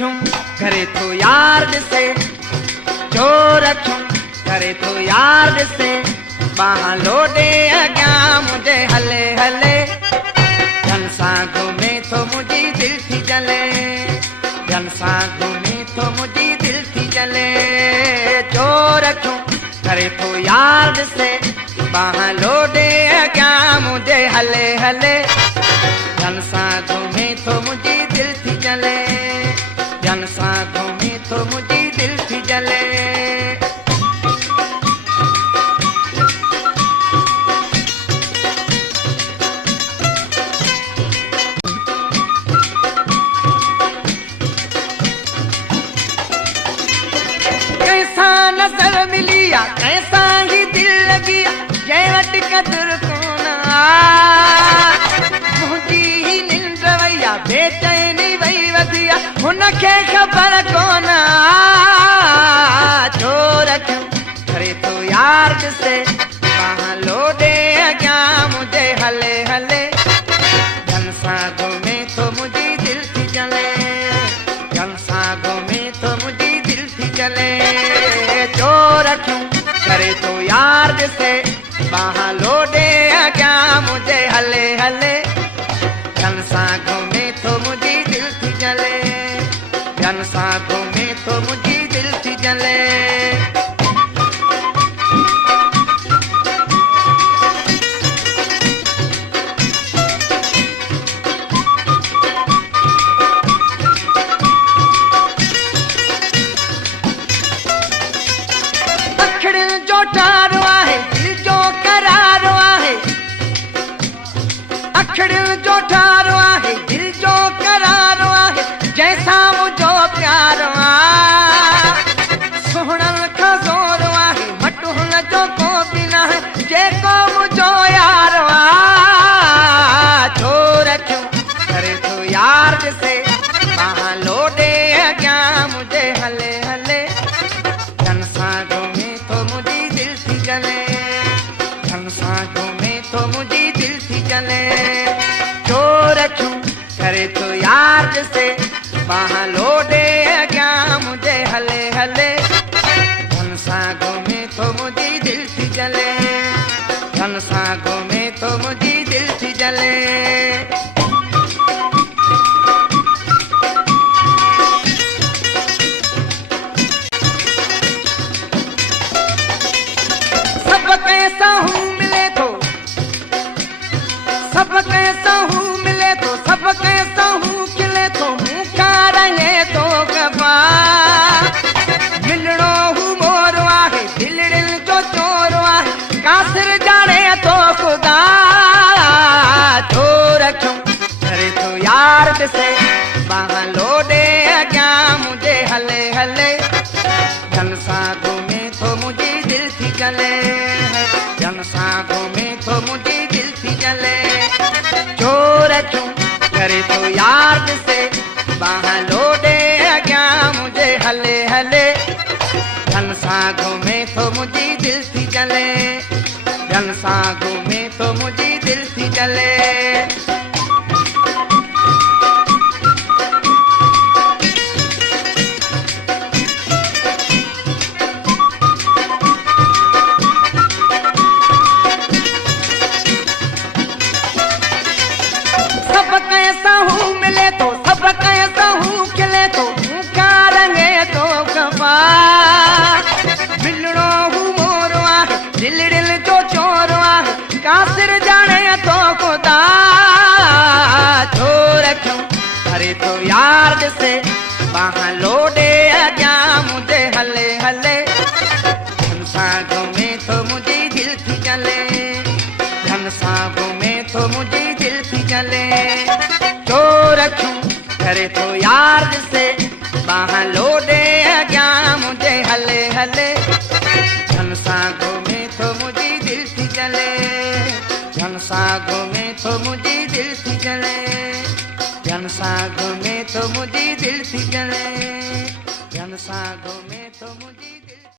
रखूं करे तो यार से चोर रखूं करे तो यार से बाह लोडे अॻियां मुझे हले हले जन सां घुमे तो मुझी दिल थी जले जन सां घुमे तो मुझी दिल थी जले चोर रखूं करे तो यार से बाह लोडे अॻियां मुझे हले हले जन सां घुमे तो मुझी दिल थी जले जन सां घुमे तो मुझी दिल थी जले कैसा नजर मिलिया कैसा ही दिल लगिया जय वट कदर कोना मुझी ही निंड वैया बेचैनी वही वधिया हुनखे खबर कोना चोर क्यों करे तो यार से कहाँ लोडे अॻियां मुझे हले हले जन सां घुमे तो मुझी दिल थी जले जन सां घुमे तो मुझी दिल थी जले चोर क्यों करे तो यार से बाह लोडे अॻियां मुझे हले हले जन सां घुमे तो मुझी दिल थी जले जन सां घुमे तो मुझी दिल थी जले अखड़िन जो ठारो आहे दिल जो करारो आहे अखड़िन जो ठारो आहे दिल जो करारो आहे जैसा मुझो प्यारो सुहणन का जोर आहे मटुहन जो को बिना है जेको मुझो यारो चोर क्यों करे तो यार से बाह लोडे अॻियां मुझे हले हले जन सां घुमे तो मुझी दिल थी जले जन सां घुमे तो मुझी दिल थी जले चोर क्यों करे तो यार से बाह लोडे अॻियां मुझे हले हले जन सां घुमे तो मुझी दिल थी जले जन सां घुमे तो मुझी दिल थी जले सब कैसा हूँ मिले तो सब कैसा हूँ मिले तो सब कैसा हूँ खिले तो मुँह का रहे तो गवा मिलणो हूँ मोर आहे दिल दिल जो चोर आहे कासिर जाने तो खुदा चोर क्यों करे तो यार से बाह लोडे अॻियां मुझे हले हले जन सां घुमे तो मुझी दिल थी जले जन सां घुमे तो मुझी दिल थी जले चोर क्यों करे तो यार से बाह लोडे अॻियां मुझे हले हले जन सां घुमे तो मुझी दिल थी जले जन सां घुमे तो मुझी दिल थी जले सब कैसा हूँ मिले तो सब कैसा हूँ खिले तो मुँह का रंगे तो गवा मिलणो हूँ मोर आहे दिल दिल जो चोर आहे कासिर जाने तो खुदा चोर क्यों करे तो यार से बाह लोडे अॻियां मुझे हले हले जन सां घुमे तो मुझी दिल थी जले जन सां घुमे तो मुझी दिल थी जले चोर क्यों करे तो यार से बाह लोडे अॻियां मुझे हले हले जन सां घुमे तो मुझी दिल थी जले जन सां घुमे तो मुझी दिल थी जले जन सां घुमे तो मुझी दिल थी जले जन सां घुमे